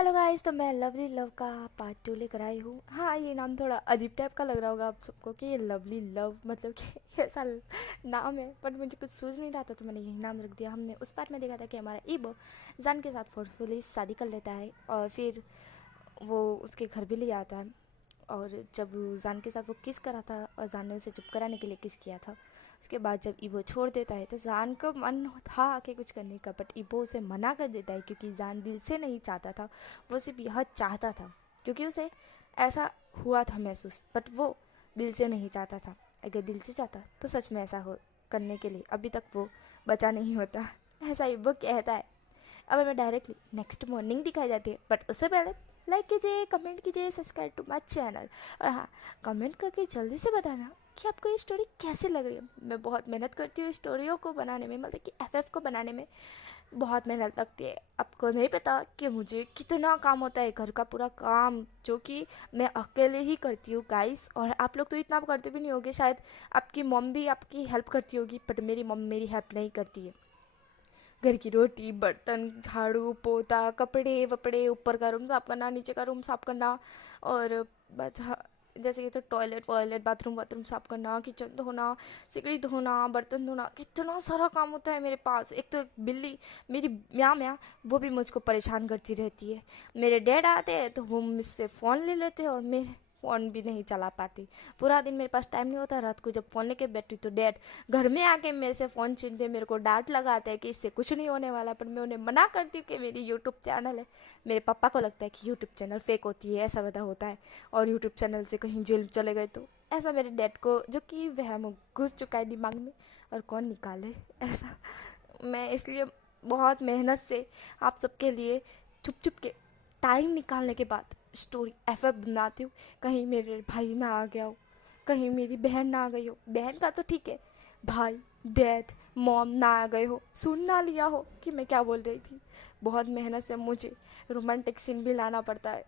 Hello guys, तो मैं lovely love का पार्ट 2 लेकर आई हूँ। हाँ, ये नाम थोड़ा अजीब टाइप का लग रहा होगा आप सबको कि ये लवली लव मतलब कि ऐसा नाम है, बट मुझे कुछ सूझ नहीं रहा था तो मैंने यही नाम रख दिया। हमने उस पार्ट में देखा था कि हमारा ईबो जान के साथ फोर्सफुली शादी कर लेता है और फिर वो उसके घर भी ले आता है। और जब जान के साथ वो किस करा था और जान ने उसे चुप कराने के लिए किस किया था, उसके बाद जब ईबो छोड़ देता है तो जान का मन था कि कुछ करने का, बट ईबो उसे मना कर देता है क्योंकि जान दिल से नहीं चाहता था। वो सिर्फ यह चाहता था क्योंकि उसे ऐसा हुआ था महसूस, बट वो दिल से नहीं चाहता था। अगर दिल से चाहता तो सच में ऐसा हो करने के लिए अभी तक वो बचा नहीं होता। ऐसा ईबो कहता है। अब हमें डायरेक्टली नेक्स्ट मॉर्निंग दिखाई जाती है, बट उससे पहले लाइक कीजिए, कमेंट कीजिए, सब्सक्राइब टू माई चैनल। और हाँ, कमेंट करके जल्दी से बताना कि आपको ये स्टोरी कैसे लग रही है। मैं बहुत मेहनत करती हूँ स्टोरियों को बनाने में, मतलब कि एफएफ को बनाने में बहुत मेहनत लगती है। आपको नहीं पता कि मुझे कितना काम होता है, घर का पूरा काम जो कि मैं अकेले ही करती हूँ गाइस। और आप लोग तो इतना करते भी नहीं होगे शायद, आपकी मम भी आपकी हेल्प करती होगी, बट मेरी मम मेरी हेल्प नहीं करती है। घर की रोटी, बर्तन, झाड़ू पोता, कपड़े वपड़े, ऊपर का रूम साफ करना, नीचे का रूम साफ करना, और बस जैसे कि तो टॉयलेट वॉयलेट, बाथरूम वाथरूम साफ करना, किचन धोना, सिकड़ी धोना, बर्तन धोना, कितना सारा काम होता है मेरे पास। एक तो बिल्ली मेरी म्या म्या, वो भी मुझको परेशान करती रहती है। मेरे डैड आते हैं तो वो मुझसे फ़ोन ले लेते हैं और मैं फ़ोन भी नहीं चला पाती। पूरा दिन मेरे पास टाइम नहीं होता। रात को जब फ़ोन लेके बैठती तो डैड घर में आके मेरे से फ़ोन छीनते, मेरे को डांट लगाते हैं कि इससे कुछ नहीं होने वाला, पर मैं उन्हें मना करती हूँ कि मेरी यूट्यूब चैनल है। मेरे पापा को लगता है कि यूट्यूब चैनल फेक होती है, ऐसा वैसा होता है, और यूट्यूब चैनल से कहीं जेल चले गए तो ऐसा मेरे डैड को, जो कि वहम घुस चुका है दिमाग में, और कौन निकाले ऐसा। मैं इसलिए बहुत मेहनत से आप सबके लिए छुप छुप के टाइम निकालने के बाद स्टोरी एफएफ बनाती हूँ। कहीं मेरे भाई ना आ गया हो, कहीं मेरी बहन ना आ गई हो। बहन का तो ठीक है, भाई, डैड, मॉम ना आ गए हो, सुन ना लिया हो कि मैं क्या बोल रही थी। बहुत मेहनत से मुझे रोमांटिक सीन भी लाना पड़ता है।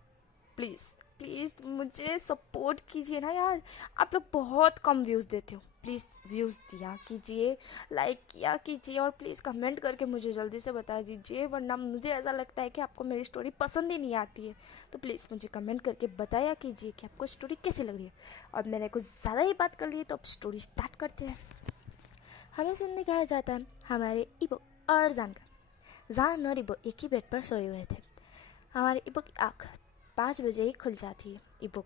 प्लीज़ प्लीज़ मुझे सपोर्ट कीजिए ना यार। आप लोग बहुत कम व्यूज़ देते हो, प्लीज़ व्यूज़ दिया कीजिए, लाइक किया कीजिए, और प्लीज़ कमेंट करके मुझे जल्दी से बता दीजिए, वरना मुझे ऐसा लगता है कि आपको मेरी स्टोरी पसंद ही नहीं आती है। तो प्लीज़ मुझे कमेंट करके बताया कीजिए कि आपको स्टोरी कैसी लग रही है। और मैंने कुछ ज़्यादा ही बात कर ली है, तो अब स्टोरी स्टार्ट करते हैं। हमें सीन दिखाया जाता है हमारे इबो और जान का। जान और इबो एक ही बेड पर सोए हुए थे। हमारे इबो की आँख 5 बजे ही खुल जाती है। इबो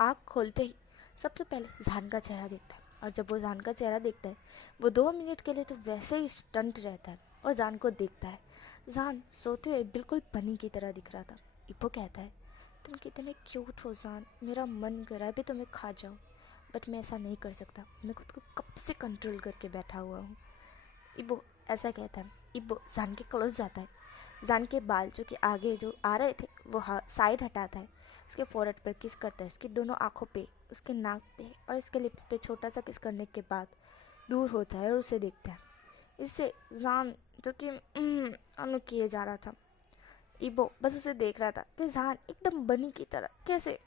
आँख खोलते ही सबसे पहले जान का चेहरा देखता है, और जब वो जान का चेहरा देखता है, वो 2 मिनट के लिए तो वैसे ही स्टंट रहता है और जान को देखता है। जान सोते हुए बिल्कुल बनी की तरह दिख रहा था। इबो कहता है, तुम कितने क्यूट हो जान, मेरा मन कर रहा है अभी तुम्हें खा जाऊँ, बट मैं ऐसा नहीं कर सकता, मैं खुद को कब से कंट्रोल करके बैठा हुआ हूँ। इबो ऐसा कहता है। इबो जान के क्लोज जाता है। जान के बाल जो कि आगे जो आ रहे थे वो साइड हटाता है, उसके फोrehead पर किस करता है, उसकी दोनों आँखों पे, उसके नाक पे और उसके लिप्स पे छोटा सा किस करने के बाद दूर होता है और उसे देखता है। इससे जान जो कि अनु किए जा रहा था, इबो बस उसे देख रहा था कि जान एकदम बनी की तरह कैसे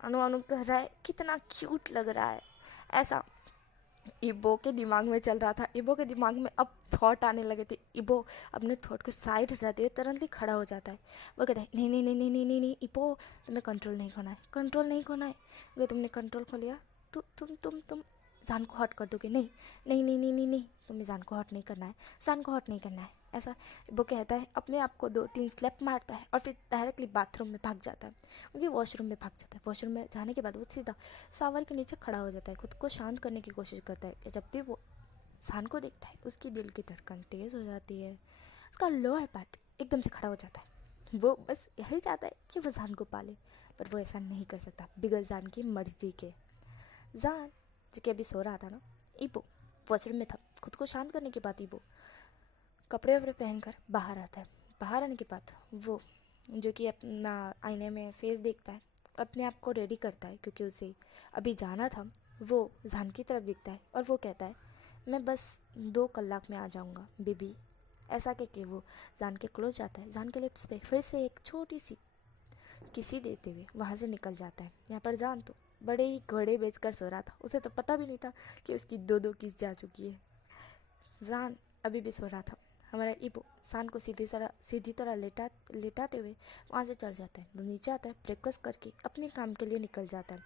अनु अनु कह रहा है, कितना क्यूट लग रहा है, ऐसा इबो के दिमाग में चल रहा था। इबो के दिमाग में अब थॉट आने लगे थे। इबो अपने थॉट को साइड हटाते हुए तुरंत ही खड़ा हो जाता है। वो कहता है, नहीं नहीं नहीं नहीं नहीं नहीं नहीं इबो, तुम्हें कंट्रोल नहीं खोना है, कंट्रोल नहीं खोना है। अगर तुमने कंट्रोल खो लिया तो तुम जान को हर्ट कर दोगे। नहीं नहीं नहीं नहीं नहीं नहीं, तुम्हें जान को हर्ट नहीं करना है, जान को हर्ट नहीं करना है, ऐसा वो कहता है। अपने आप को 2-3 स्लेप मारता है और फिर डायरेक्टली बाथरूम में भाग जाता है, क्योंकि वॉशरूम में भाग जाता है। वॉशरूम में जाने के बाद वो सीधा शावर के नीचे खड़ा हो जाता है, खुद को शांत करने की कोशिश करता है कि जब भी वो जान को देखता है उसकी दिल की धड़कन तेज़ हो जाती है, उसका लोअर पार्ट एकदम से खड़ा हो जाता है। वो बस यही चाहता है कि वो जान को पाले, पर वो ऐसा नहीं कर सकता बिगड़ जान की मर्जी के। जान जो कि अभी सो रहा था ना, इबो वॉशरूम में था। खुद को शांत करने के बाद इबो कपड़े वपड़े पहनकर बाहर आता है। बाहर आने के बाद वो जो कि अपना आईने में फेस देखता है, अपने आप को रेडी करता है क्योंकि उसे अभी जाना था। वो जान की तरफ देखता है और वो कहता है, मैं बस 2 कलाक में आ जाऊँगा बेबी, ऐसा कह के वो जान के क्लोज जाता है। जान के लिप्स पे फिर से एक छोटी सी किसी देते हुए वहाँ से निकल जाता है। यहाँ पर जान तो बड़े ही घोड़े बेचकर सो रहा था, उसे तो पता भी नहीं था कि उसकी 2-2 किस जा चुकी है। जान अभी भी सो रहा था। हमारा इबो शान को सीधी तरह लेटाते हुए वहाँ से चल जाता है। वो नीचे आता है, ब्रेकफास्ट करके अपने काम के लिए निकल जाता है।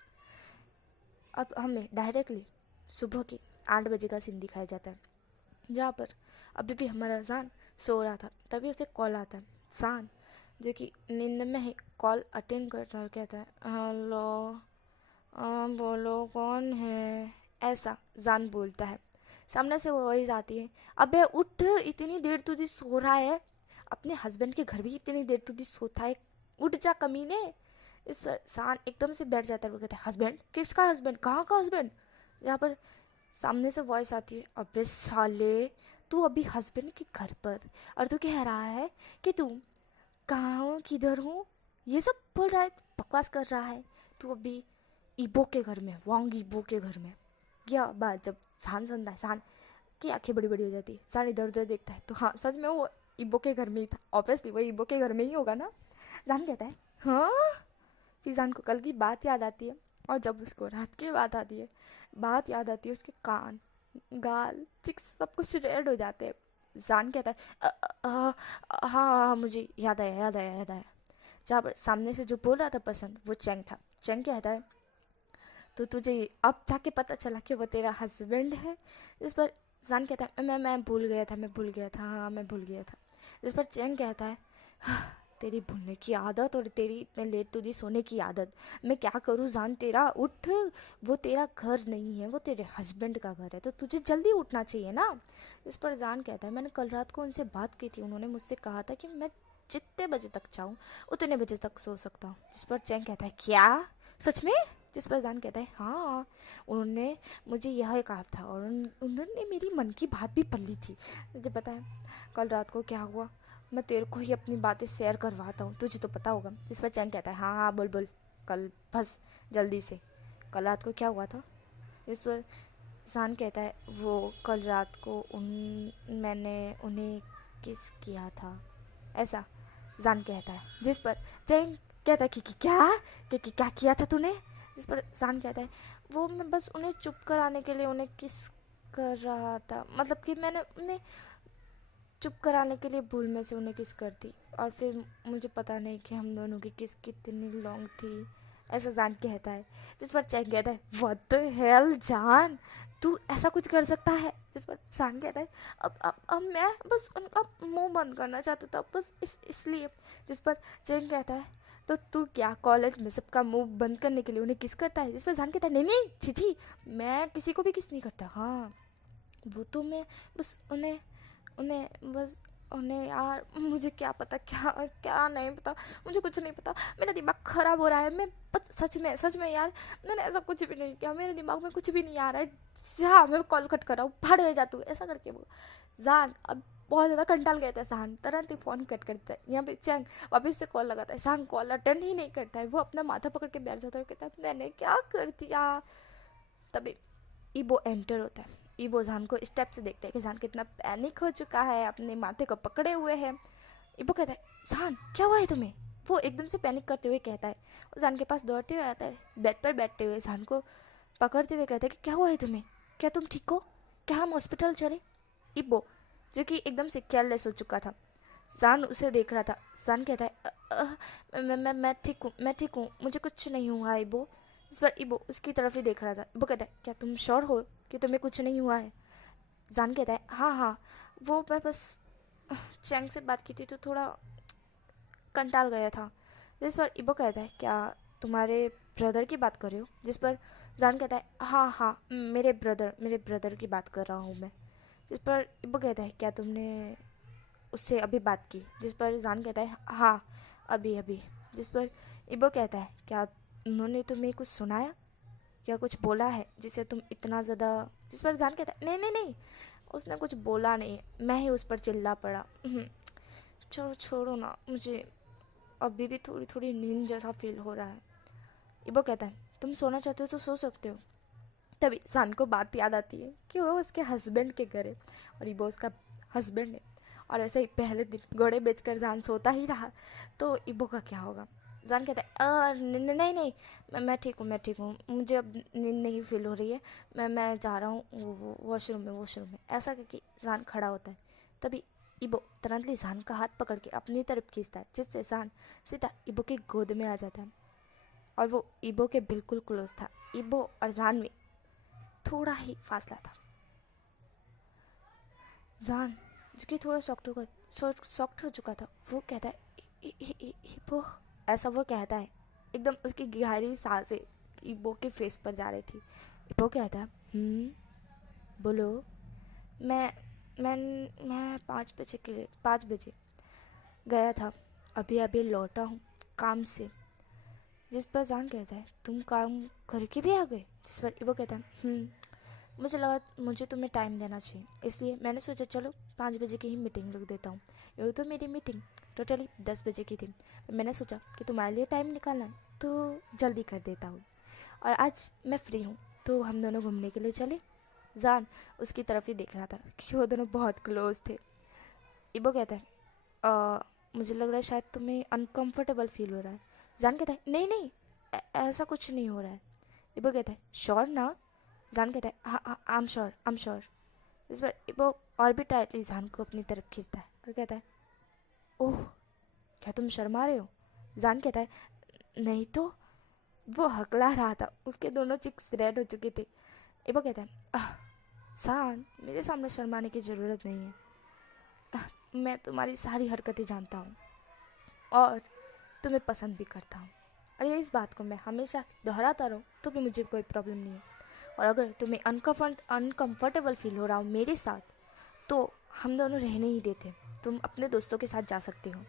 अब हमें डायरेक्टली सुबह के 8 बजे का सीन दिखाया जाता है, जहाँ पर अभी भी हमारा शान सो रहा था। तभी उसे कॉल आता है। शान जो कि नींद में ही कॉल अटेंड करता है और कहता है, हेलो, बोलो कौन है, ऐसा जान बोलता है। सामने से वो वॉइस आती है, अबे उठ, इतनी देर तुझे सो रहा है, अपने हस्बैंड के घर भी इतनी देर तुझे सोता है, उठ जा कमीने। इस पर शान एकदम से बैठ जाता है। वो कहता है, हस्बैंड? किसका हस्बैंड? कहाँ का हस्बैंड? यहाँ पर सामने से वॉइस आती है, अबे साले, तू अभी हस्बैंड के घर पर, और तू कह रहा है कि तू कहाँ हूँ, किधर हूँ, ये सब बोल रहा है, बकवास कर रहा है। तू अभी इबो के घर में, वांग इबो के घर में। यह बात जब शान सुनता है, शान की आंखें बड़ी बड़ी हो जाती है। शान इधर उधर देखता है तो हाँ, सच में वो इबो के घर में ही था। ऑब्वियसली वो इबो के घर में ही होगा ना। शान कहता है, हाँ। फिर शान को कल की बात याद आती है, और जब उसको रात की बात याद आती है, उसके कान, गाल, चिक्स सब कुछ रेड हो जाते हैं। शान कहता है, हाँ हाँ, मुझे याद आया। जहाँ पर सामने से जो बोल रहा था पसंद, वो चैंग था। चैंग कहता है, तो तुझे अब जाके पता चला कि वो तेरा हस्बैंड है? जिस पर शान कहता है, मैं भूल गया था, हाँ मैं भूल गया था। जिस पर चैंग कहता है, हाँ, तेरी भूलने की आदत और तेरी इतने लेट तुझे सोने की आदत, मैं क्या करूँ जान तेरा, उठ, वो तेरा घर नहीं है, वो तेरे हस्बैंड का घर है, तो तुझे जल्दी उठना चाहिए ना। इस पर जान कहता है, मैंने कल रात को उनसे बात की थी, उन्होंने मुझसे कहा था कि मैं जितने बजे तक चाहूँ उतने बजे तक सो सकता हूँ। जिस पर चैंग कहता है, क्या, सच में? जिस पर जान कहता है, हाँ, उन्होंने मुझे यह कहा था, और उन्होंने मेरी मन की बात भी पढ़ ली थी। मुझे पता है कल रात को क्या हुआ, मैं तेरे को ही अपनी बातें शेयर करवाता हूँ, तुझे तो पता होगा। जिस पर चैंग कहता है, हाँ हाँ, बोल, कल बस जल्दी से, कल रात को क्या हुआ था? जिस पर जान कहता है, वो कल रात को मैंने उन्हें किस किया था, ऐसा जान कहता है। जिस पर चैंग कहता है कि क्या किया था तूने? जिस पर जान कहता है, वो मैं बस उन्हें चुप कराने के लिए उन्हें किस कर रहा था, मतलब कि मैंने उन्हें चुप कराने के लिए भूल में से उन्हें किस कर दी, और फिर मुझे पता नहीं कि हम दोनों की किस कितनी लॉन्ग थी, ऐसा जान कहता है। जिस पर चैंग कहता है, व्हाट द हेल जान, तू ऐसा कुछ कर सकता है? जिस पर जान कहता है, अब मैं बस उनका मुंह बंद करना चाहता था, बस इसलिए। जिस पर चैंग कहता है, तो तू क्या कॉलेज में सबका मुंह बंद करने के लिए उन्हें किस करता है? जिस पर जान कहता है, नहीं छी, मैं किसी को भी किस नहीं करता। हाँ, वो तो मैं बस उन्हें यार, मुझे क्या पता, क्या नहीं पता, मुझे कुछ नहीं पता, मेरा दिमाग खराब हो रहा है, मैं बस सच में यार, मैंने ऐसा कुछ भी नहीं किया, मेरे दिमाग में कुछ भी नहीं आ रहा है, जा मैं कॉल कट कर रहा हूँ, भाड़ में जा तू, ऐसा करके वो जान अब बहुत ज़्यादा कंटाल गया था। शान तुरंत ही फ़ोन कट करता है। यहाँ पे चैंग वापस से कॉल लगाता है, शान कॉल अटेंड ही नहीं करता है, वो अपना माथा पकड़ के बैठ जाता है और कहता है, मैंने क्या कर दिया? तभी ईबो एंटर होता है। ईबो जान को स्टेप से देखता है कि जान कितना पैनिक हो चुका है, अपने माथे को पकड़े हुए है। ईबो कहता है, जान क्या हुआ है तुम्हें? वो एकदम से पैनिक करते हुए कहता है, वो जान के पास दौड़ते हुए आता है, बेड पर बैठते हुए जान को पकड़ते हुए कहता है कि क्या हुआ है तुम्हें, क्या तुम ठीक हो, क्या हम हॉस्पिटल चले? ईबो जो कि एकदम से केयरलेस हो चुका था, जान उसे देख रहा था। जान कहता है, मैं ठीक हूँ, मुझे कुछ नहीं हुआ ईबो। इस पर ईबो उसकी तरफ ही देख रहा था। ईबो कहता है, क्या तुम श्योर हो कि तुम्हें कुछ नहीं हुआ है? जान कहता है, हाँ, वो मैं बस चैंग से बात की थी तो थोड़ा कंटाल गया था। जिस पर ईबो कहता है, क्या तुम्हारे ब्रदर की बात कर रहे हो? जिस पर जान कहता है, हाँ, मेरे ब्रदर की बात कर रहा हूँ मैं। जिस पर ईबो कहता है, क्या तुमने उससे अभी बात की? जिस पर जान कहता है, हाँ, अभी। जिस पर ईबो कहता है, क्या उन्होंने तुम्हें कुछ सुनाया या कुछ बोला है जिससे तुम इतना ज़्यादा? जिस पर जान कहता है, नहीं, उसने कुछ बोला नहीं, मैं ही उस पर चिल्ला पड़ा। चलो छोड़ो ना, मुझे अभी भी थोड़ी थोड़ी नींद जैसा फील हो रहा है। ईबो कहता है, तुम सोना चाहते हो तो सो सकते हो। तभी जान को बात याद आती है कि वो उसके हस्बैंड के घर है और ईबो उसका हस्बैंड है, और ऐसे ही पहले दिन घोड़े बेचकर जान सोता ही रहा, तो ईबो का क्या होगा? जान कहता है, नहीं, मैं ठीक हूँ, मुझे अब नींद नहीं फील हो रही है, मैं जा रहा हूँ वॉशरूम में। ऐसा करके जान खड़ा होता है। तभी इबो तुरंत जान का हाथ पकड़ के अपनी तरफ खींचता है, जिससे जान सीधा इबो की गोद में आ जाता है और वो इबो के बिल्कुल क्लोज था। इबो और जान में थोड़ा ही फासला था। जान जो कि थोड़ा शॉक्ट हो चुका था, वो कहता है इबो, ऐसा वो कहता है। एकदम उसकी गहरी सांसें इबो के फेस पर जा रही थी। इबो कहता है बोलो। मैं मैं 5 बजे गया था, अभी अभी लौटा हूँ काम से। जिस पर जान कहता है तुम काम करके भी आ गए? जिस पर इबो कहता है मुझे लगा मुझे तुम्हें टाइम देना चाहिए, इसलिए मैंने सोचा चलो 5 बजे की ही मीटिंग रख देता हूँ। ये तो मेरी मीटिंग टोटली 10 बजे की थी, मैंने सोचा कि तुम्हारे लिए टाइम निकालना है तो जल्दी कर देता हूँ, और आज मैं फ्री हूँ तो हम दोनों घूमने के लिए चले। जान उसकी तरफ ही देख रहा था कि वो दोनों बहुत क्लोज थे। इबो कहता है मुझे लग रहा है शायद तुम्हें अनकंफर्टेबल फील हो रहा है। जान कहता है नहीं नहीं, ऐसा कुछ नहीं हो रहा है। इबो कहता है श्योर ना? जान कहता है हाँ आई एम श्योर। इस पर इबो और भी टाइटली जान को अपनी तरफ खींचता है और कहता है ओह, क्या तुम शर्मा रहे हो? जान कहता है नहीं तो। वो हकला रहा था, उसके दोनों चिक्स रेड हो चुके थे। इबो कहता है जान मेरे सामने शर्माने की ज़रूरत नहीं है, मैं तुम्हारी सारी हरकतें जानता हूँ और तुम्हें पसंद भी करता हूँ, और ये इस बात को मैं हमेशा दोहराता रहूँ तो भी मुझे कोई प्रॉब्लम नहीं है। और अगर तुम्हें अनकंफर्टेबल फील हो रहा हो मेरे साथ तो हम दोनों रहने ही देते, तुम अपने दोस्तों के साथ जा सकते हो।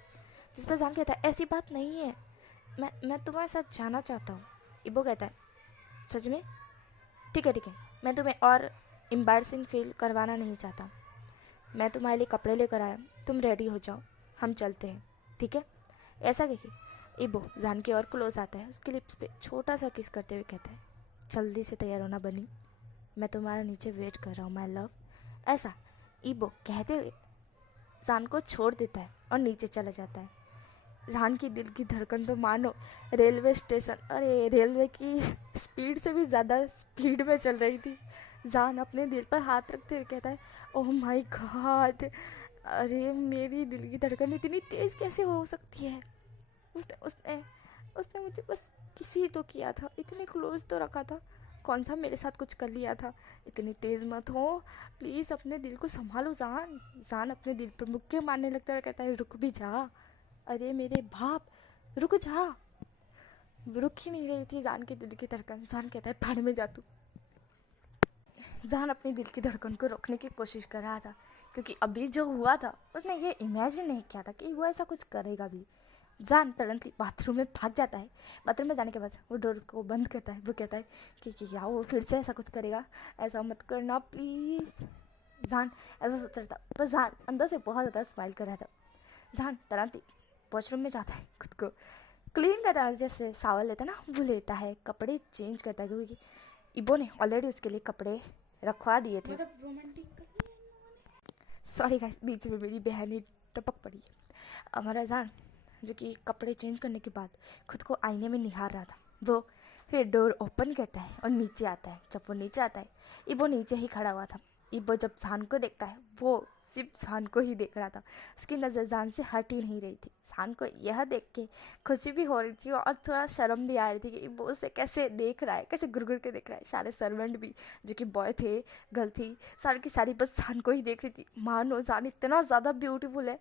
जिस पर जान कहता है ऐसी बात नहीं है, मैं तुम्हारे साथ जाना चाहता हूँ। इबो कहता है सच में? ठीक है, मैं तुम्हें और एम्बैरसिंग फील करवाना नहीं चाहता। मैं तुम्हारे लिए कपड़े लेकर आया, तुम रेडी हो जाओ, हम चलते हैं, ठीक है? ऐसा कह इबो जान के और क्लोज आता है, उसके लिप्स पे छोटा सा किस करते हुए कहता है जल्दी से तैयार होना बनी, मैं तुम्हारा नीचे वेट कर रहा हूँ माय लव। ऐसा इबो कहते हुए जान को छोड़ देता है और नीचे चला जाता है। जान की दिल की धड़कन तो मानो रेलवे स्टेशन, अरे रेलवे की स्पीड से भी ज़्यादा स्पीड में चल रही थी। जान अपने दिल पर हाथ रखते हुए कहता है ओह माय गॉड, अरे मेरी दिल की धड़कन इतनी तेज़ कैसे हो सकती है? उसने उसने उसने मुझे बस किसी तो किया था, इतने क्लोज तो रखा था, कौन सा मेरे साथ कुछ कर लिया था? इतनी तेज़ मत हो प्लीज़, अपने दिल को संभालो जान। जान अपने दिल पर मुक्के मारने लगता है और कहता है रुक भी जा, अरे मेरे बाप रुक जा। रुक ही नहीं रही थी जान की दिल की धड़कन। जान कहता है भाड़ में जा तू। जान अपनी दिल की धड़कन को रोकने की कोशिश कर रहा था, क्योंकि अभी जो हुआ था उसने ये इमेजिन नहीं किया था कि वो ऐसा कुछ करेगा भी। जान तुरंत बाथरूम में भाग जाता है। बाथरूम में जाने के बाद वो डोर को बंद करता है। वो कहता है कि क्या वो फिर से ऐसा कुछ करेगा, ऐसा मत करना प्लीज़। जान ऐसा सोच रहा था, पर जान अंदर से बहुत ज़्यादा स्माइल कर रहा था। जान तुरंत वॉशरूम में जाता है, खुद को क्लीन करता है, जैसे सावल लेता है ना वो लेता है, कपड़े चेंज करता है, क्योंकि इबो ने ऑलरेडी उसके लिए कपड़े रखवा दिए थे। सॉरी गाइस, बीच में मेरी बहनी टपक पड़ी। हमारा जान जो कि कपड़े चेंज करने के बाद खुद को आईने में निहार रहा था, वो फिर डोर ओपन करता है और नीचे आता है। जब वो नीचे आता है, इबो नीचे ही खड़ा हुआ था। इबो जब जान को देखता है, वो सिर्फ जान को ही देख रहा था, उसकी नज़र जान से हट ही नहीं रही थी। जान को यह देख के खुशी भी हो रही थी और थोड़ा शर्म भी आ रही थी कि इबो उसे कैसे देख रहा है, कैसे गुरगुर के देख रहा है। सारे सर्वेंट भी जो कि बॉय थे, गर्ल थी, सारी की सारी बस जान को ही देख रही थी। मानो जान इतना ज़्यादा ब्यूटीफुल है।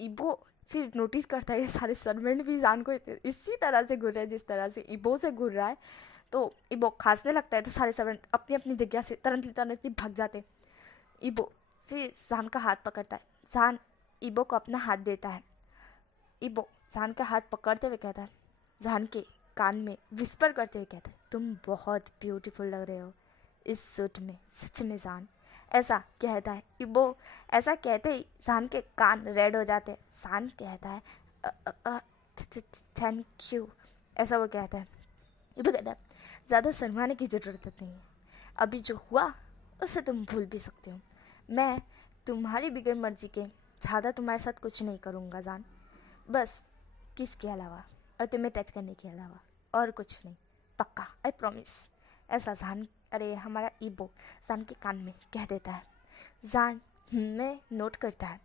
इबो फिर नोटिस करता है ये सारे सर्वेंट भी जान को इसी तरह से घूर रहे हैं जिस तरह से इबो से घूर रहा है। तो इबो खांसने लगता है, तो सारे सर्वेंट अपनी अपनी जगह से तुरंत भाग जाते हैं। इबो फिर जान का हाथ पकड़ता है। जान इबो को अपना हाथ देता है। इबो जान का हाथ पकड़ते हुए कहता है, जान के कान में विस्पर करते हुए कहता है तुम बहुत ब्यूटीफुल लग रहे हो इस सूट में, सच में जान। ऐसा कहता है इबो। ऐसा कहते ही जान के कान रेड हो जाते हैं। जान कहता है थैंक यू, ऐसा वो कहता है। इबो कहता है ज़्यादा शर्माने की ज़रूरत नहीं है, अभी जो हुआ उसे तुम भूल भी सकते हो। मैं तुम्हारी बिगड़ मर्जी के ज़्यादा तुम्हारे साथ कुछ नहीं करूँगा जान, बस किस के अलावा और तुम्हें टच करने के अलावा और कुछ नहीं, पक्का, आई प्रॉमिस। ऐसा जान, अरे हमारा इबो जान के कान में कह देता है। जान में नोट करता है।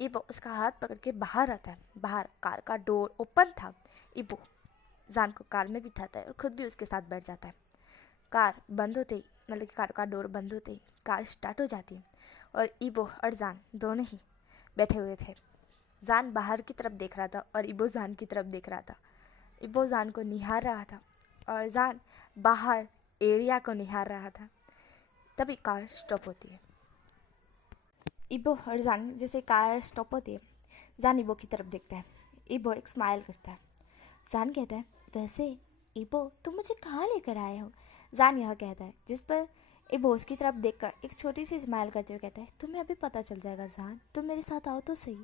इबो उसका हाथ पकड़ के बाहर आता है। बाहर कार का डोर ओपन था। इबो जान को कार में बिठाता है और खुद भी उसके साथ बैठ जाता है। कार बंद होते ही, मतलब कि कार का डोर बंद होते ही कार स्टार्ट हो जाती है और इबो और जान दोनों ही बैठे हुए थे। जान बाहर की तरफ देख रहा था और इबो जान की तरफ देख रहा था। इबो जान को निहार रहा था और जान बाहर एरिया को निहार रहा था। तभी कार स्टॉप होती है। इबो और जान जैसे कार स्टॉप होती है, जान इबो की तरफ देखता है। इबो एक स्माइल करता है। जान कहता है, वैसे इबो तुम मुझे कहाँ लेकर आए हो? जान यह कहता है, जिस पर इबो उसकी तरफ देखकर एक छोटी सी स्माइल करते हुए कहता है, तुम्हें अभी पता चल जाएगा जान, तुम मेरे साथ आओ तो सही।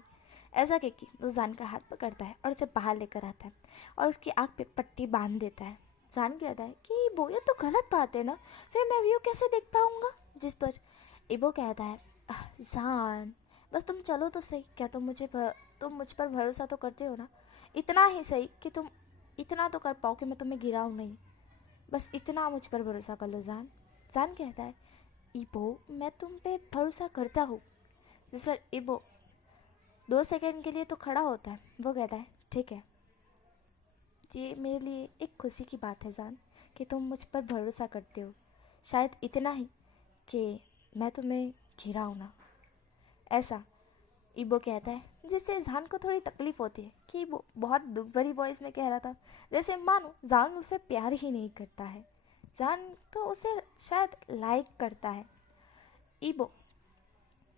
ऐसा कह के वो जान का हाथ पकड़ता है और उसे बाहर लेकर आता है और उसकी आँख पे पट्टी बांध देता है। जान कहता है कि इबो ये तो गलत बात है ना, फिर मैं व्यू कैसे देख पाऊँगा? जिस पर इबो कहता है, जान बस तुम चलो तो सही। क्या तुम मुझ पर भरोसा तो करते हो ना? इतना ही सही कि तुम इतना तो कर पाओ कि मैं तुम्हें गिराऊं नहीं। बस इतना मुझ पर भरोसा कर लो जान। जान कहता है, इबो मैं तुम पे भरोसा करता हूँ। जिस पर इबो 2 सेकंड के लिए तो खड़ा होता है। वो कहता है, ठीक है, ये मेरे लिए एक खुशी की बात है जान कि तुम मुझ पर भरोसा करते हो। शायद इतना ही कि मैं तुम्हें गिराऊं ना। ऐसा इबो कहता है, जिससे जान को थोड़ी तकलीफ होती है कि वो बहुत दुख भरी वॉइस में कह रहा था, जैसे मानो जान उसे प्यार ही नहीं करता है। जान तो उसे शायद लाइक करता है। इबो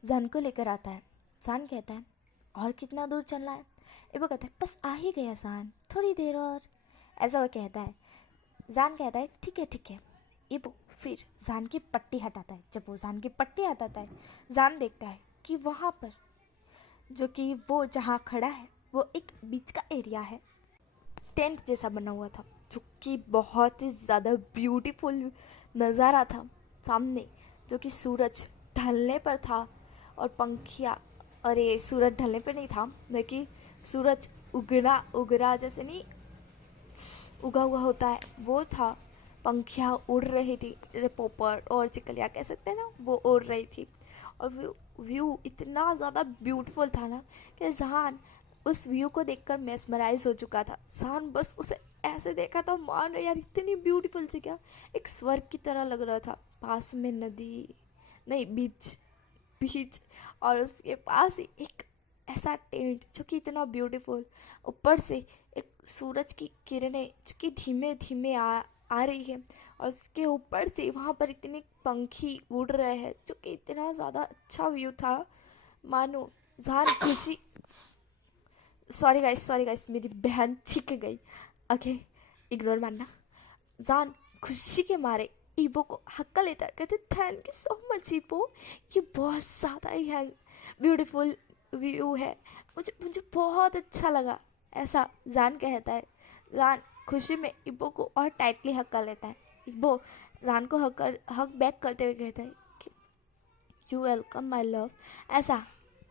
जान को लेकर आता है। जान कहता है, और कितना दूर चलना है? इबो कहता है, बस आ ही गया जान, थोड़ी देर और। ऐसा वो कहता है। जान कहता है, ठीक है ठीक है। इबो फिर जान की पट्टी हटाता है। जब वो जान की पट्टी हटाता है, जान देखता है कि वहाँ पर जो कि वो जहाँ खड़ा है वो एक बीच का एरिया है। टेंट जैसा बना हुआ था जो कि बहुत ही ज़्यादा ब्यूटीफुल नज़ारा था सामने, जो कि सूरज ढलने पर था और पंखिया, अरे सूरज ढलने पर नहीं था, लेकिन सूरज उगना उगरा जैसे नहीं उगा हुआ होता है वो था। पंखियाँ उड़ रही थी जैसे पोपट और चिकलिया कह सकते हैं ना, वो उड़ रही थी। और व्यू इतना ज़्यादा ब्यूटीफुल था ना कि जहान उस व्यू को देखकर मेस्मराइज हो चुका था। जहान बस उसे ऐसे देखा था, मान रहे यार इतनी ब्यूटीफुल जगह, एक स्वर्ग की तरह लग रहा था। पास में नदी, नहीं बीच, बीच, और उसके पास ही एक ऐसा टेंट जो कि इतना ब्यूटीफुल, ऊपर से एक सूरज की किरणें जो कि धीमे धीमे आ रही है और उसके ऊपर से वहाँ पर इतने पंखी उड़ रहे हैं, जो कि इतना ज़्यादा अच्छा व्यू था। मानो जान खुशी, सॉरी गाइस मेरी बहन चीख गई। ओके, इग्नोर मानना। जान खुशी के मारे इबो को हक्का लेता कहते, थैंक यू सो मच इबो, ये बहुत ज़्यादा ही है ब्यूटीफुल व्यू है, मुझे मुझे बहुत अच्छा लगा। ऐसा जान कहता है। जान खुशी में इबो को और टाइटली हक्का लेता है। इबो जान को हक बैक करते हुए कहता है कि यू वेलकम माई लव। ऐसा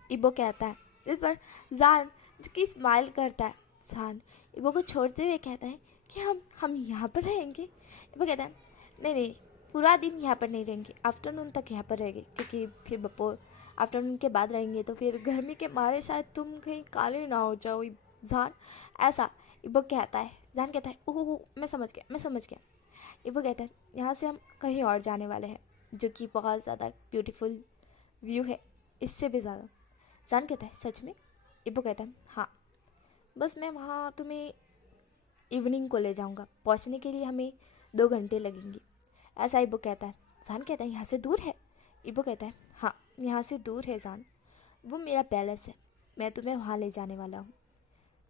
इबो कहता है। इस पर जान की स्माइल करता है। जान इबो को छोड़ते हुए कहता है कि हम यहाँ पर रहेंगे। इबो कहता है, नहीं, पूरा दिन यहाँ पर नहीं रहेंगे, आफ्टरनून तक यहाँ पर रहेंगे, क्योंकि फिर बपोर आफ्टरनून के बाद रहेंगे तो फिर गर्मी के मारे शायद तुम कहीं काले ना हो जाओ जान। ऐसा इबो कहता है। जान कहता है, ओह मैं समझ गया। इबो कहता है, यहाँ से हम कहीं और जाने वाले हैं, जो कि बहुत ज़्यादा ब्यूटीफुल व्यू है, इससे भी ज़्यादा। जान कहता है, सच में? इबो कहता है, हाँ, बस मैं वहाँ तुम्हें इवनिंग को ले जाऊँगा, पहुँचने के लिए हमें 2 घंटे लगेंगे। ऐसा इबो कहता है। जान कहता है, यहाँ से दूर है? इबो कहता है, हाँ यहाँ से दूर है जान, वो मेरा पैलेस है, मैं तुम्हें वहाँ ले जाने वाला हूँ।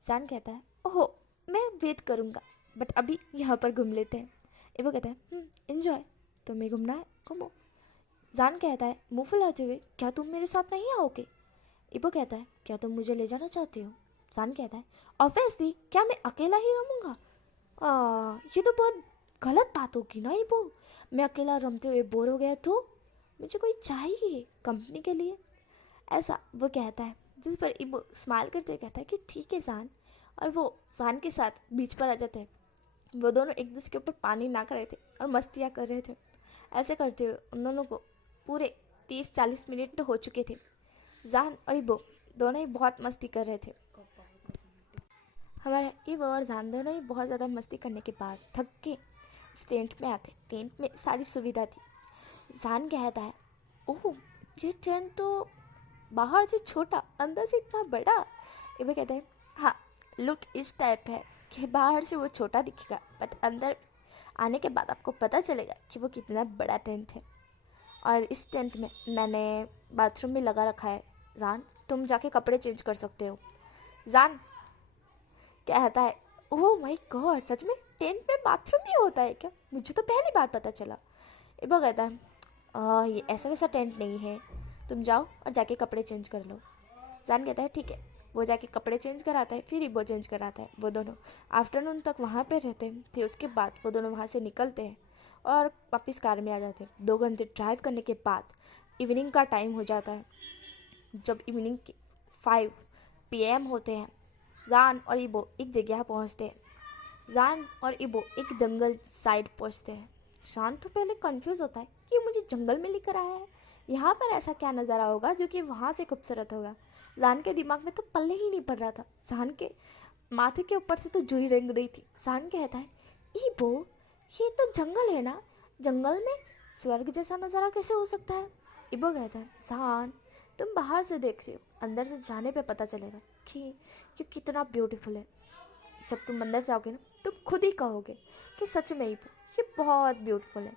जान कहता है, ओहो मैं वेट करूँगा, बट अभी यहाँ पर घूम लेते हैं। इबो कहता है, एंजॉय, तुम्हें घूमना है घूमो। जान कहता है मुँह फुलाते हुए, क्या तुम मेरे साथ नहीं आओगे? इबो कहता है, क्या तुम मुझे ले जाना चाहते हो? जान कहता है, ऑब्वियसली, क्या मैं अकेला ही रहूँगा? ये तो बहुत गलत बात होगी ना इबो, मैं अकेला रमते हुए बोर हो गया तो मुझे कोई चाहिए कंपनी के लिए। ऐसा वो कहता है। जिस पर इबो स्माइल करते हुए कहता है कि ठीक है जान, और वो जान के साथ बीच पर आ जाते हैं। वो दोनों एक दूसरे के ऊपर पानी नाक रहे थे और मस्तियाँ कर रहे थे। ऐसे करते हुए उन दोनों को पूरे 30-40 मिनट तो हो चुके थे। जान और इबो दोनों ही बहुत मस्ती कर रहे थे। हमारे इबो और जान दोनों ही बहुत ज़्यादा मस्ती करने के बाद थक के उस टेंट में आते। टेंट में सारी सुविधा थी। जान कहता है, ओह ये टेंट तो बाहर से छोटा अंदर से इतना बड़ा। इबो कहता है, हाँ लुक इस टाइप है कि बाहर से वो छोटा दिखेगा बट अंदर आने के बाद आपको पता चलेगा कि वो कितना बड़ा टेंट है। और इस टेंट में मैंने बाथरूम भी लगा रखा है। जान तुम जाके कपड़े चेंज कर सकते हो। जान कहता है, ओह माय गॉड सच में टेंट में बाथरूम भी होता है क्या? मुझे तो पहली बार पता चला। इबो कहता है, ये ऐसा वैसा टेंट नहीं है, तुम जाओ और जाके कपड़े चेंज कर लो। जान कहता है ठीक है। वो जाके कपड़े चेंज कराता है, फिर इबो चेंज कराता है। वो दोनों आफ्टरनून तक वहाँ पे रहते हैं। फिर उसके बाद वो दोनों वहाँ से निकलते हैं और वापस कार में आ जाते हैं। 2 घंटे ड्राइव करने के बाद इवनिंग का टाइम हो जाता है। जब इवनिंग के 5 PM होते हैं, जान और इबो एक जगह पहुँचते हैं। जान और इबो एक जंगल साइड पहुँचते हैं। जान तो पहले कंफ्यूज होता है कि मुझे जंगल में लेकर आया है, यहाँ पर ऐसा क्या नज़ारा होगा जो कि वहाँ से खूबसूरत होगा। जान के दिमाग में तो पल्ले ही नहीं पड़ रहा था। जान के माथे के ऊपर से तो जुई रेंग रही थी। जान कहता है, इबो ये तो जंगल है ना, जंगल में स्वर्ग जैसा नज़ारा कैसे हो सकता है? इबो कहता है, जान तुम बाहर से देख रही हो, अंदर से जाने पे पता चलेगा कि ये कितना ब्यूटीफुल है। जब तुम अंदर जाओगे ना तुम खुद ही कहोगे कि सच में इबो ये बहुत ब्यूटीफुल है।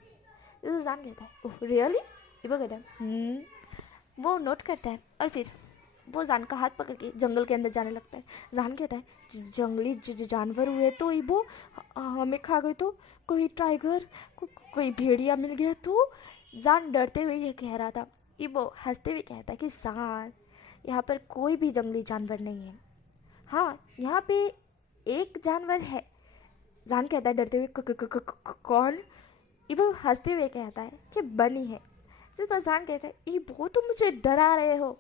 तो जान कहता है, ओह रियली? इबो कहता है वो नोट करता है और फिर वो जान का हाथ पकड़ के जंगल के अंदर जाने लगता है। जान कहता है, जंगली जानवर हुए तो इबो हमें खा गए तो, कोई टाइगर कोई भेड़िया मिल गया तो। जान डरते हुए ये कह रहा था। इबो हंसते हुए कहता है कि जान यहाँ पर कोई भी जंगली जानवर नहीं है। हाँ यहाँ पे एक जानवर है। जान कहता है डरते हुए, कौन? इबो हंसते हुए कहता है कि बनी है। जिस पर जान कहता है, इबो तुम मुझे डरा रहे हो।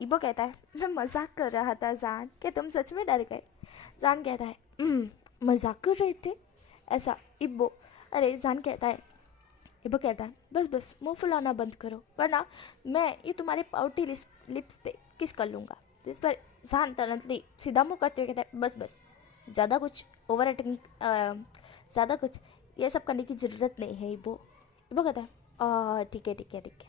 इबो कहता है, मैं मजाक कर रहा था जान, क्या तुम सच में डर गए? जान कहता है, मजाक कर रहे थे ऐसा? इबो अरे जान कहता है, इबो कहता है, बस बस मुँह फुलाना बंद करो वरना मैं ये तुम्हारे पाउटी लिप्स पे किस कर लूँगा। जिस पर जान तुरंतली सीधा मुँह करते हुए कहता है, बस बस ज़्यादा कुछ ओवर एक्टिंग, ज़्यादा कुछ ये सब करने की ज़रूरत नहीं है इबो। इबो कहता है, ठीक है ठीक है ठीक है।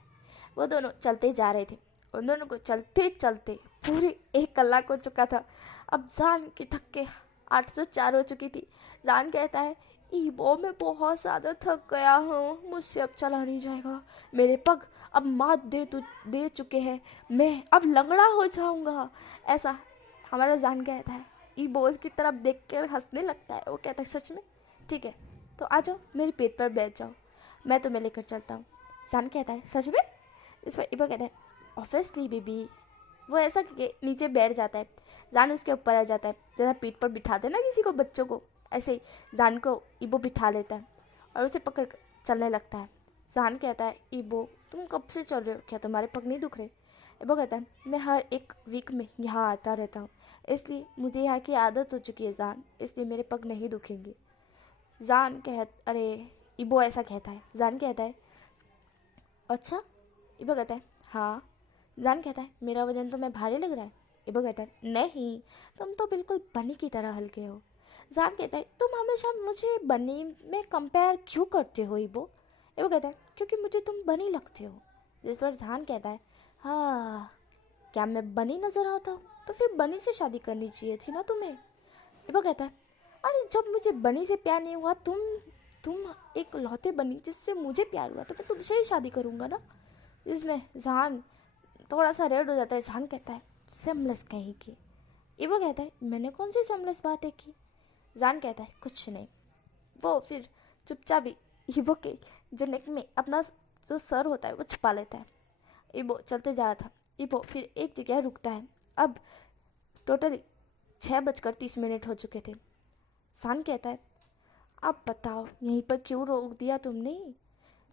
वो दोनों चलते जा रहे थे। उन दोनों को चलते चलते पूरे 1 कलाक हो चुका था। अब जान की थक के 804 हो चुकी थी। जान कहता है, इबो मैं बहुत ज़्यादा थक गया हूँ, मुझसे अब चला नहीं जाएगा, मेरे पग अब मात दे चुके हैं, मैं अब लंगड़ा हो जाऊँगा ऐसा हमारा जान कहता है। इबो उसकी तरफ देख कर हंसने लगता है। वो कहता है, सच में? ठीक है तो आ जाओ मेरे पेट पर बैठ जाओ, मैं तुम्हें लेकर चलता हूँ। जान कहता है, सच में? इस पर इबो कहता है, ऑब्वियसली बेबी। वो ऐसा करके नीचे बैठ जाता है। जान उसके ऊपर आ जाता है, जैसा पीठ पर बिठाते ना किसी को, बच्चों को, ऐसे ही जान को इबो बिठा लेता है और उसे पकड़ कर चलने लगता है। जान कहता है, इबो तुम कब से चल रहे हो, क्या तुम्हारे पग नहीं दुख रहे? इबो कहता है, मैं हर एक वीक में यहाँ आता रहता हूँ, इसलिए मुझे यहाँ की आदत हो चुकी है जान, इसलिए मेरे पग नहीं दुखेंगे। अरे इबो ऐसा कहता है। जान कहता है, अच्छा? इबो कहता है, हाँ। जान कहता है, मेरा वजन तो मैं भारी लग रहा है? इबो कहता है, नहीं तुम तो बिल्कुल बनी की तरह हल्के हो। जान कहता है, तुम हमेशा मुझे बनी में कंपेयर क्यों करते हो इबो? इबो कहता है, क्योंकि मुझे तुम बनी लगते हो। जिस पर जान कहता है, हाँ क्या मैं बनी नज़र आता हूँ? तो फिर बनी से शादी करनी चाहिए थी ना तुम्हें। इबो कहता है, अरे जब मुझे बनी से प्यार नहीं हुआ, तुम एक लौते बनी जिससे मुझे प्यार हुआ, तो मैं तुमसे ही शादी करूँगा ना। जिसमें जान थोड़ा सा रेड हो जाता है। जान कहता है, सेमलेस कहीं की। इबो कहता है, मैंने कौन सी सेमलेस बातें की? जान कहता है, कुछ नहीं। वो फिर चुपचाप ही इबो के जो नेक में अपना जो सर होता है वो छुपा लेता है। इबो चलते जा रहा था। इबो फिर एक जगह रुकता है। अब टोटली 6:30 हो चुके थे। जान कहता है, अब बताओ यहीं पर क्यों रोक दिया तुमने?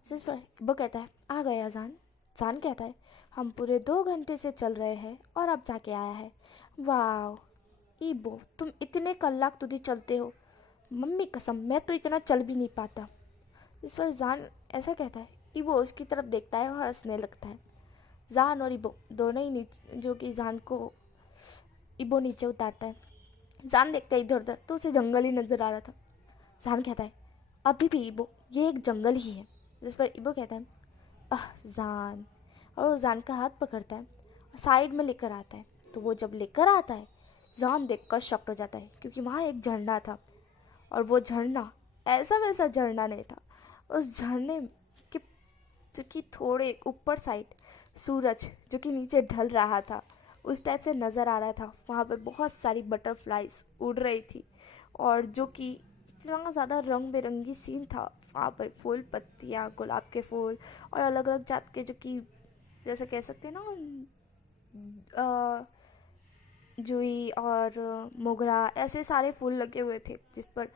जिस पर इबो कहता है, आ गया जान। जान कहता है, हम पूरे 2 घंटे से चल रहे हैं और अब जाके आया है। वाह इबो तुम इतने कलाक तुझे चलते हो, मम्मी कसम मैं तो इतना चल भी नहीं पाता। इस पर जान ऐसा कहता है। इबो उसकी तरफ देखता है और हंसने लगता है। जान और इबो दोनों ही नीचे, जो कि जान को इबो नीचे उतारता है। जान देखता है इधर उधर तो उसे जंगल ही नज़र आ रहा था। जान कहता है अभी भी इबो ये एक जंगल ही है। जिस पर इबो कहता है जान, और वो जान का हाथ पकड़ता है और साइड में लेकर आता है। तो वो जब लेकर आता है जान देखकर शॉक्ड हो जाता है, क्योंकि वहाँ एक झरना था और वो झरना ऐसा वैसा झरना नहीं था। उस झरने के जो कि थोड़े ऊपर साइड सूरज जो कि नीचे ढल रहा था उस टाइप से नज़र आ रहा था। वहाँ पर बहुत सारी बटरफ्लाइज उड़ रही थी और जो कि इतना ज़्यादा रंग बिरंगी सीन था। वहाँ पर फूल पत्तियाँ, गुलाब के फूल और अलग अलग जात के, जो कि जैसे कह सकते हैं ना जुई और मोगरा, ऐसे सारे फूल लगे हुए थे जिस पर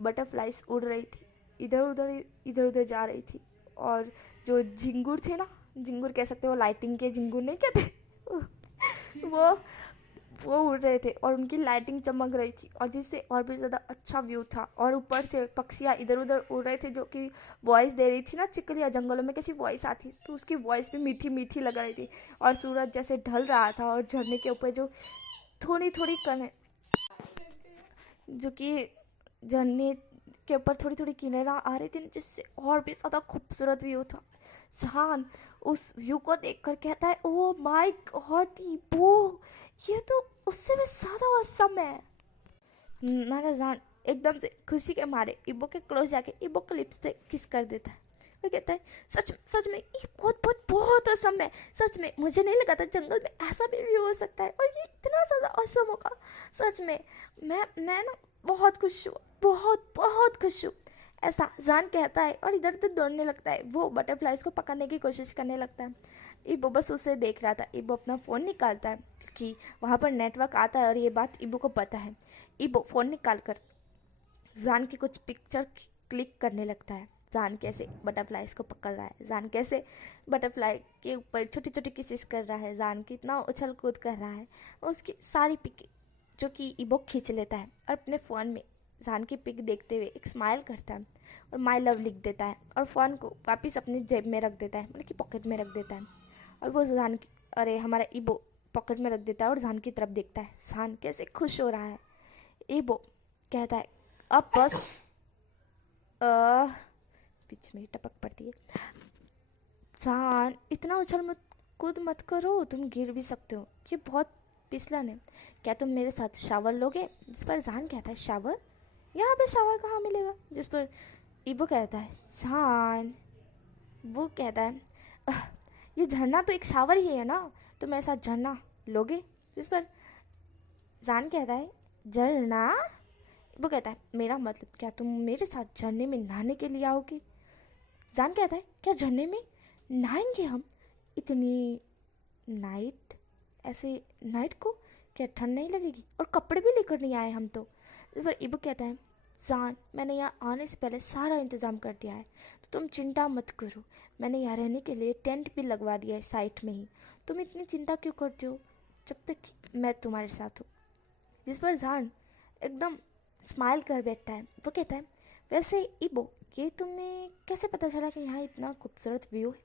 बटरफ्लाइज उड़ रही थी, इधर उधर जा रही थी। और जो झिंगुर थे ना, झिंगुर कह सकते हो, लाइटिंग के झिंगुर नहीं कहते वो वो उड़ रहे थे और उनकी लाइटिंग चमक रही थी और जिससे और भी ज़्यादा अच्छा व्यू था। और ऊपर से पक्षियाँ इधर उधर उड़ रहे थे जो कि वॉइस दे रही थी ना, चिकलिया जंगलों में कैसी वॉइस आती तो उसकी वॉइस भी मीठी मीठी लग रही थी। और सूरज जैसे ढल रहा था और झरने के ऊपर जो थोड़ी थोड़ी कने, जो कि झरने के ऊपर थोड़ी थोड़ी किनारा आ रही थी जिससे और भी ज़्यादा खूबसूरत व्यू था। जान उस व्यू को देखकर कहता है ओ माय गॉड वो, ये तो उससे भी ज़्यादा औसम है। मेरा जान एकदम से खुशी के मारे इबो के क्लोज जाके इबो के लिप्स पे किस कर देता है और कहता है सच सच में ये बहुत बहुत बहुत औसम है। सच में मुझे नहीं लगा था जंगल में ऐसा भी व्यू हो सकता है और ये इतना ज़्यादा औसम होगा। सच में मैं ना बहुत खुश हूँ, बहुत बहुत खुश हूँ, ऐसा जान कहता है और इधर उधर दौड़ने लगता है। वो बटरफ्लाइज को पकड़ने की कोशिश करने लगता है। इबो बस उसे देख रहा था। इबो अपना फ़ोन निकालता है क्योंकि वहाँ पर नेटवर्क आता है और ये बात इबो को पता है। इबो फ़ोन निकाल कर जान की कुछ पिक्चर क्लिक करने लगता है। जान कैसे बटरफ्लाइज को पकड़ रहा है, जान कैसे बटरफ्लाई के ऊपर छोटी छोटी किसिस कर रहा है, जान कितना उछल कूद कर रहा है, उसकी सारी पिक जो कि इबो खींच लेता है और अपने फ़ोन में जान की पिक देखते हुए एक स्माइल करता है और माई लव लिख देता है और फ़ोन को वापस अपनी जेब में रख देता है, मतलब कि पॉकेट में रख देता है। और वो जान की, अरे हमारा इबो पॉकेट में रख देता है और जान की तरफ देखता है। जान कैसे खुश हो रहा है। इबो कहता है अब बस बीच में टपक पड़ती है। जान इतना उछल मत कूद मत करो, तुम गिर भी सकते हो, ये बहुत फिसलन है। क्या तुम मेरे साथ शावर लोगे? जिस पर जान कहता है शावर? यहाँ पे शावर कहाँ मिलेगा? जिस पर इबो कहता है जान, वो कहता है ये झरना तो एक शावर ही है ना, तुम मेरे साथ झरना लोगे? जिस पर जान कहता है झरना? वो कहता है मेरा मतलब क्या तुम मेरे साथ झरने में नहाने के लिए आओगे? जान कहता है क्या झरने में नहाएंगे हम इतनी नाइट? ऐसे नाइट को क्या ठंड नहीं लगेगी? और कपड़े भी लेकर नहीं आए हम तो। इस पर इबो कहता है जान मैंने यहाँ आने से पहले सारा इंतज़ाम कर दिया है, तो तुम चिंता मत करो। मैंने यहाँ रहने के लिए टेंट भी लगवा दिया है साइट में ही। तुम इतनी चिंता क्यों करते हो जब तक मैं तुम्हारे साथ हूँ। जिस पर जान एकदम स्माइल कर बैठता है। वो कहता है वैसे इबो ये तुम्हें कैसे पता चला कि यहाँ इतना खूबसूरत व्यू है?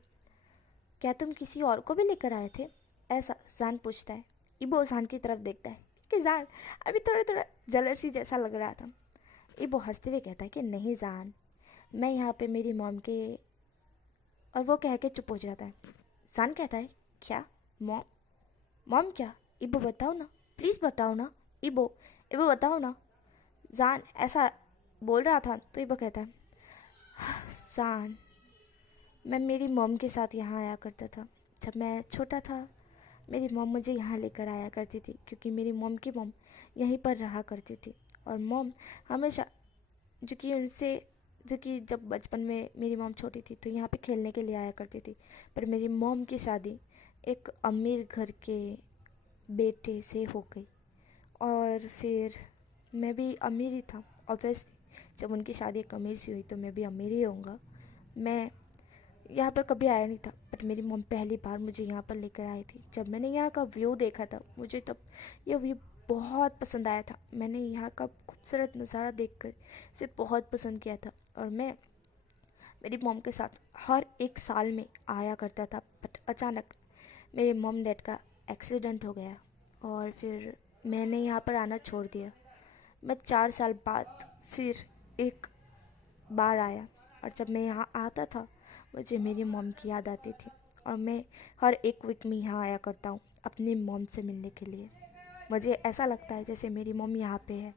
क्या तुम किसी और को भी लेकर आए थे? ऐसा जान पूछता है। इबो जान की तरफ देखता है कि जान अभी थोड़ा थोड़ा जलसी जैसा लग रहा था। इबो हंसते हुए कहता है कि नहीं जान, मैं यहाँ पे मेरी मॉम के, और वो कह के चुप हो जाता है। जान कहता है क्या मॉम? मॉम क्या? इबो बताओ ना, प्लीज़ बताओ ना इबो, इबो बताओ ना। जान ऐसा बोल रहा था तो इबो कहता है जान मैं मेरी मॉम के साथ यहाँ आया करता था। जब मैं छोटा था मेरी मॉम मुझे यहाँ लेकर आया करती थी क्योंकि मेरी मॉम की मॉम यहीं पर रहा करती थी। और मॉम हमेशा जो कि जब बचपन में मेरी मॉम छोटी थी तो यहाँ पे खेलने के लिए आया करती थी। पर मेरी मॉम की शादी एक अमीर घर के बेटे से हो गई और फिर मैं भी अमीर ही था। ऑब्वियसली जब उनकी शादी एक अमीर से हुई तो मैं भी अमीर ही होऊंगा। मैं यहाँ पर कभी आया नहीं था बट मेरी मॉम पहली बार मुझे यहाँ पर लेकर आई थी। जब मैंने यहाँ का व्यू देखा था मुझे तब यह व्यू बहुत पसंद आया था। मैंने यहाँ का खूबसूरत नज़ारा देखकर इसे बहुत पसंद किया था और मैं मेरी मॉम के साथ हर एक साल में आया करता था। बट अचानक मेरे मॉम डैड का एक्सीडेंट हो गया और फिर मैंने यहाँ पर आना छोड़ दिया। मैं 4 साल बाद फिर एक बार आया और जब मैं यहाँ आता था मुझे मेरी मॉम की याद आती थी और मैं हर एक वीक में यहाँ आया करता हूँ अपनी मॉम से मिलने के लिए। मुझे ऐसा लगता है जैसे मेरी मॉम यहाँ पे है।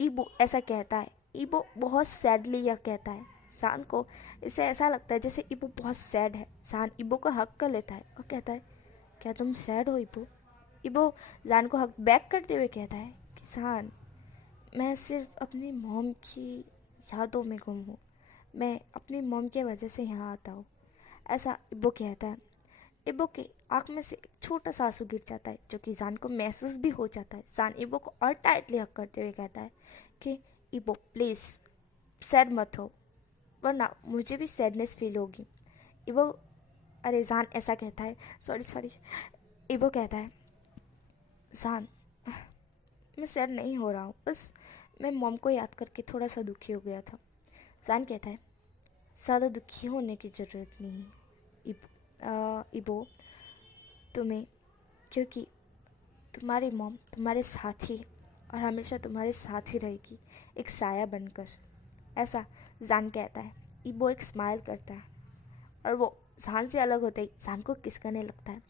ईबो ऐसा कहता है, ईबो बहुत सैडली यह कहता है सान को। इसे ऐसा लगता है जैसे ईबो बहुत सैड है। सान ईबो को हक कर लेता है और कहता है, क्या तुम सैड हो ईबो? ईबो जान को हक बैक करते हुए कहता है कि सान, मैं सिर्फ अपनी मॉम की यादों में गुम हूँ। मैं अपनी मॉम की वजह से यहाँ आता हूँ, ऐसा ईबो कहता है। ईबो के आँख में से एक छोटा सा आंसू गिर जाता है जो कि जान को महसूस भी हो जाता है। जान ईबो को और टाइटली हक करते हुए कहता है कि ईबो प्लीज़ सैड मत हो, वरना मुझे भी सैडनेस फील होगी। ईबो, अरे जान ऐसा कहता है, सॉरी। ईबो कहता है, जान मैं सैड नहीं हो रहा हूँ, बस मैं मॉम को याद करके थोड़ा सा दुखी हो गया था। जान कहता है, ज़्यादा दुखी होने की ज़रूरत नहीं है ईबो तुम्हें, क्योंकि तुम्हारी मॉम तुम्हारे साथ ही है और हमेशा तुम्हारे साथ ही रहेगी, एक साया बनकर, ऐसा जान कहता है। ईबो एक स्माइल करता है और वो जान से अलग होते ही जान को किस करने लगता है।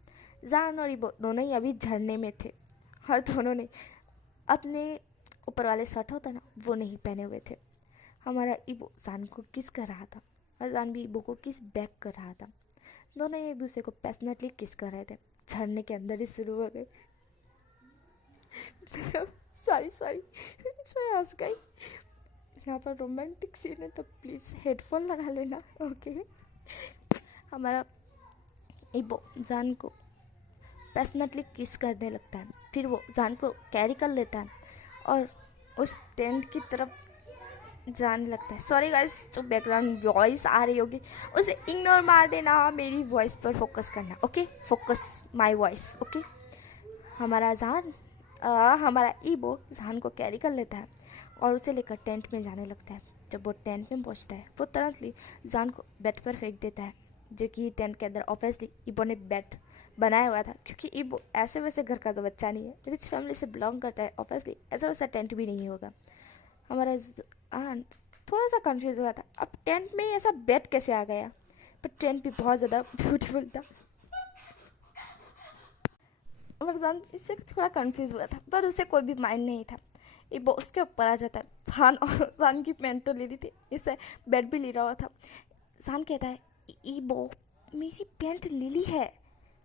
जान और ईबो दोनों ही अभी झरने में थे और दोनों ने अपने ऊपर वाले शर्ट होता ना वो नहीं पहने हुए थे। हमारा ईबो जान को किस कर रहा था और जान भी ईबो को किस बैक कर रहा था। दोनों एक दूसरे को पैशनेटली किस कर रहे थे। झरने के अंदर ही शुरू हो गए। सॉरी इसमें हंस गई। यहाँ पर रोमांटिक सीन है तो प्लीज़ हेडफोन लगा लेना, ओके। हमारा ईबो जान को पैशनेटली किस करने लगता है, फिर वो जान को कैरी कर लेता है और उस टेंट की तरफ जाने लगता है। सॉरी गाइस, जो बैकग्राउंड वॉइस आ रही होगी उसे इग्नोर मार देना, मेरी वॉइस पर फोकस करना, okay. Focus my voice, okay. हमारा ईबो जान को कैरी कर लेता है और उसे लेकर टेंट में जाने लगता है। जब वो टेंट में पहुंचता है वो तुरंतली जान को बेड पर फेंक देता है, जो कि टेंट के अंदर ऑब्वियसली ईबो ने बेड बनाया हुआ था, क्योंकि ईबो ऐसे वैसे घर का तो बच्चा नहीं है, रिच फैमिली से बिलोंग करता है, ऑब्वियसली ऐसा वैसा टेंट भी नहीं होगा। हमारा थोड़ा सा कंफ्यूज हुआ था, अब टेंट में ऐसा बेड कैसे आ गया, पर टेंट भी बहुत ज़्यादा ब्यूटीफुल था। जान इससे थोड़ा कंफ्यूज हुआ था, पर उसे कोई भी माइंड नहीं था। वो उसके ऊपर आ जाता है। जान और जान की पैंट तो ले ली थी, इससे बेड भी ले रहा हुआ था। जान कहता है, ईबो मेरी पैंट लीली है,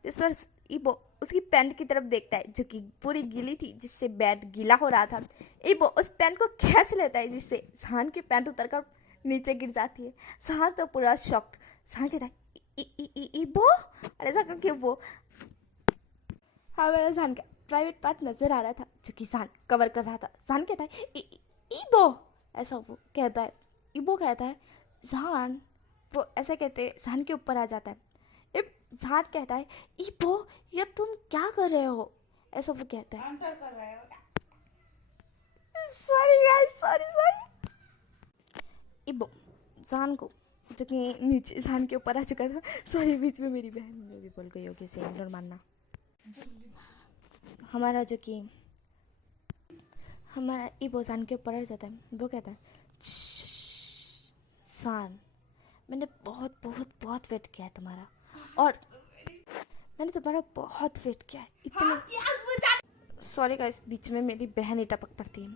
जिस पर ईबो उसकी पैंट की तरफ देखता है जो कि पूरी गीली थी, जिससे बेड गीला हो रहा था। ईबो उस पैंट को खींच लेता है, जिससे जान की पैंट उतर कर नीचे गिर जाती है। जान तो पूरा शॉक्ड। जान कहता है, ईबो, अरे ऐसा करके वो मेरा जान का प्राइवेट पार्ट नजर आ रहा था जो कि जान कवर कर रहा था। जान कहता है, ईबो, ऐसा वो कहता है। ईबो कहता है, जान, वो ऐसा कहते जान के ऊपर आ जाता है। जान कहता है, ईबो ये तुम क्या कर रहे हो, ऐसा वो कहता है। अंतर कर रहे हो। Sorry guys, sorry. ईबो जान को, जो कि नीचे जान के ऊपर आ चुका था, सॉरी बीच में मेरी बहन जो भी बोल गई होगी, उसे इग्नोर मानना। हमारा ईबो जान के ऊपर आ जाता है। वो कहता है, जान, मैंने बहुत बहुत बहुत वेट किया है तुम्हारा, और मैंने तुम्हारा बहुत वेट किया है इतने। सॉरी गाइस, बीच में मेरी बहन ही टपक पड़ती है।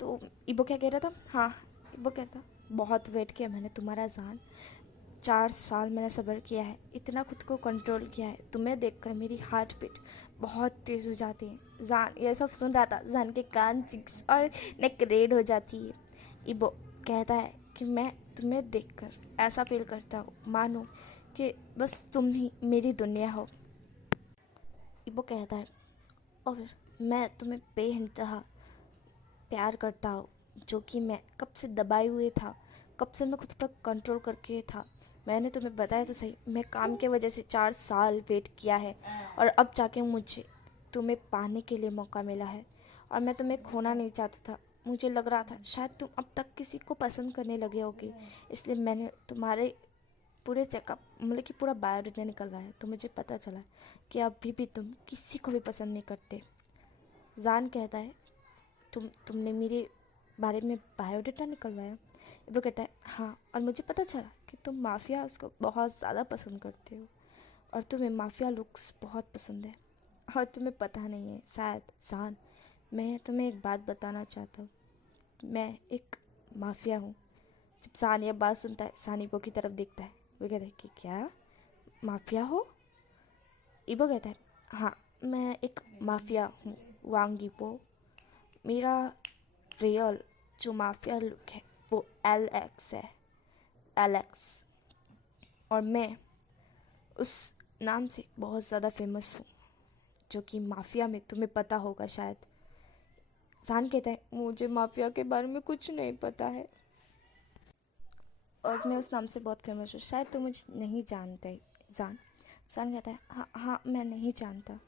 तो ईबो क्या कह रहा था? हाँ, ईबो कहता था, बहुत वेट किया मैंने तुम्हारा जान, 4 साल मैंने सब्र किया है, इतना खुद को कंट्रोल किया है, तुम्हें देखकर मेरी हार्ट बीट बहुत तेज़ हो जाती है। जान ये सब सुन रहा था, जान के कान, चिक्स और नेक रेड हो जाती है। ईबो कहता है कि मैं तुम्हें देखकर ऐसा फील करता हूँ मानो कि बस तुम ही मेरी दुनिया हो। ईबो कहता है, और मैं तुम्हें बेइंतहा प्यार करता हूँ, जो कि मैं कब से दबाए हुए था, कब से मैं खुद पर कंट्रोल करके था। मैंने तुम्हें बताया तो सही, मैं काम के वजह से 4 साल वेट किया है और अब जाके मुझे तुम्हें पाने के लिए मौका मिला है, और मैं तुम्हें खोना नहीं चाहता था। मुझे लग रहा था शायद तुम अब तक किसी को पसंद करने लगे होगी, इसलिए मैंने तुम्हारे पूरे चेकअप मतलब कि पूरा बायोडाटा निकलवाया तो मुझे पता चला कि अभी भी तुम किसी को भी पसंद नहीं करते। जान कहता है तुमने मेरे बारे में बायोडाटा निकलवाया। वो कहता है हाँ, और मुझे पता चला कि तुम माफिया उसको बहुत ज़्यादा पसंद करते हो और तुम्हें माफिया लुक्स बहुत पसंद है। और तुम्हें पता नहीं है शायद जान, मैं तुम्हें एक बात बताना चाहता हूँ, मैं एक माफिया हूँ। जब जान ये बात सुनता है जान ईबो की तरफ देखता है। वो कहता है कि क्या माफिया हो? ईबो कहता है हाँ, मैं एक माफिया हूँ वांग ईबो। मेरा रियल जो माफिया लुक है वो एलेक्स है, एलेक्स। और मैं उस नाम से बहुत ज़्यादा फेमस हूँ जो कि माफिया में तुम्हें पता होगा शायद। जान कहता है मुझे माफिया के बारे में कुछ नहीं पता है और मैं उस नाम से बहुत फेमस हूँ, शायद तुम मुझे नहीं जानते जान। जान कहता है हाँ हाँ मैं नहीं जानता।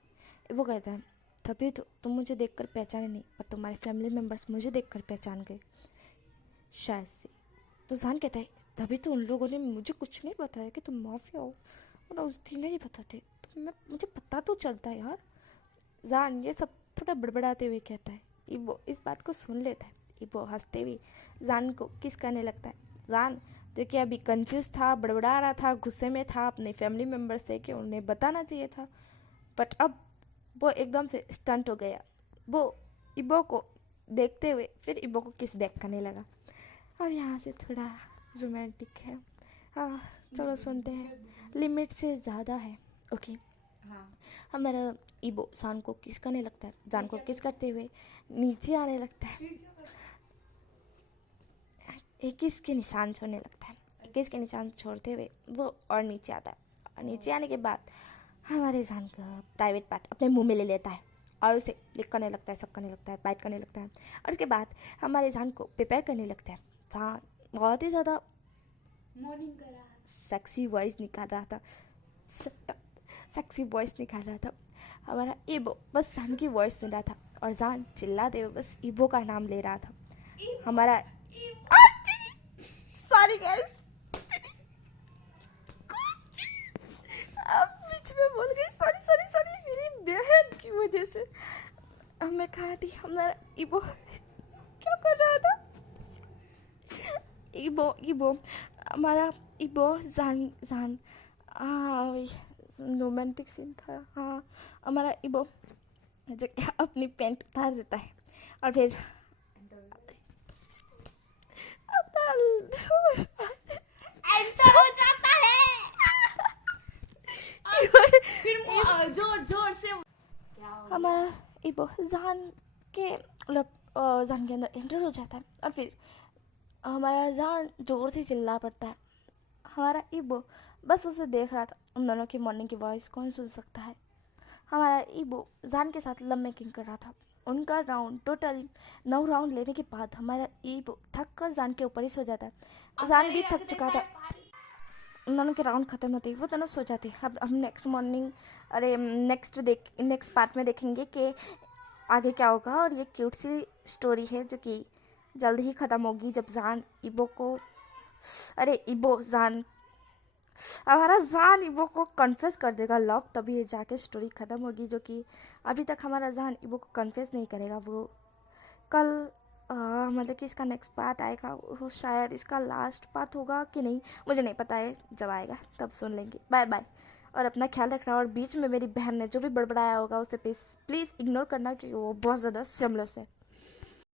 वो कहता है तभी तो तुम मुझे देखकर पहचाने नहीं, पर तुम्हारे फैमिली मेम्बर्स मुझे देखकर पहचान गए शायद से। तो जान कहता है तभी तो उन लोगों ने मुझे कुछ नहीं बताया कि तुम माफिया हो, और उस दिन नहीं बताते तो मुझे पता तो चलता है यार। जान ये सब थोड़ा बड़बड़ाते हुए कहता है। ईबो इस बात को सुन लेता है। ईबो हंसते हुए जान को किस करने लगता है। जान जो कि अभी कंफ्यूज था, बड़बड़ा रहा था, गुस्से में था अपने फैमिली मेम्बर्स से कि उन्हें बताना चाहिए था, बट अब वो एकदम से स्टंट हो गया। वो ईबो को देखते हुए फिर ईबो को किस बैक करने लगा। अब यहाँ से थोड़ा रोमांटिक है। हाँ चलो सुनते हैं। लिमिट से ज़्यादा है। ओके हाँ हमारा ईबो जान को किस करने लगता है। जान को किस करते हुए नीचे आने लगता है, एक किस के निशान छोड़ने लगता है। किस के निशान छोड़ते हुए वो और नीचे आता है, और नीचे आने के बाद हमारे जान का प्राइवेट पार्ट अपने मुंह में ले लेता है और उसे लिक करने लगता है, सब करने लगता है, बाइट करने लगता है। और उसके बाद हमारे जान को प्रिपेयर करने लगता है। जान बहुत ही ज़्यादा मॉर्निंग करा सेक्सी वॉइस निकाल रहा था, सेक्सी वॉइस निकाल रहा था। हमारा ईबो बस जान की वॉइस सुन रहा था और जान चिल्लाते हुए बस ईबो का नाम ले रहा था। हमारा सॉरी गाइस, अब बीच में बोल गई, सॉरी सॉरी सॉरी, मेरी बहन की वजह से हमें कहा थी। हमारा ईबो क्या कर रहा था? ईबो ईबो हमारा ईबो जान जान रोमांटिक सीन था। हाँ हमारा ईबो जो अपनी पैंट उतार देता है और फिर एंटर हो जाता है। फिर जोर जोर से क्या हो गया? हमारा ईबो जान के जान के अंदर एंटर हो जाता है और फिर हमारा जान जोर से चिल्ला पड़ता है। हमारा ईबो बस उसे देख रहा था। उन दोनों की मॉर्निंग की वॉइस कौन सुन सकता है। हमारा ईबो जान के साथ लव मेकिंग कर रहा था। उनका राउंड टोटल 9 राउंड लेने के बाद हमारा ईबो थक कर जान के ऊपर ही सो जाता है। जान भी थक चुका था। उन दोनों के राउंड खत्म होते ही वो दोनों सो जाते। अब हम नेक्स्ट मॉर्निंग नेक्स्ट पार्ट में देखेंगे कि आगे क्या होगा। और ये क्यूट सी स्टोरी है जो कि जल्द ही ख़त्म होगी जब जान ईबो को ईबो जान हमारा जान ईबो को कन्फेस कर देगा लव, तभी ये जाके स्टोरी ख़त्म होगी। जो कि अभी तक हमारा जान ईबो को कन्फेस नहीं करेगा। वो कल मतलब कि इसका नेक्स्ट पार्ट आएगा, वो शायद इसका लास्ट पार्ट होगा कि नहीं मुझे नहीं पता है, जब आएगा तब सुन लेंगे। बाय बाय, और अपना ख्याल रखना। और बीच में मेरी बहन ने जो भी बड़बड़ाया होगा उसे प्लीज़ इग्नोर करना क्योंकि वो बहुत ज़्यादा सेमलेस है।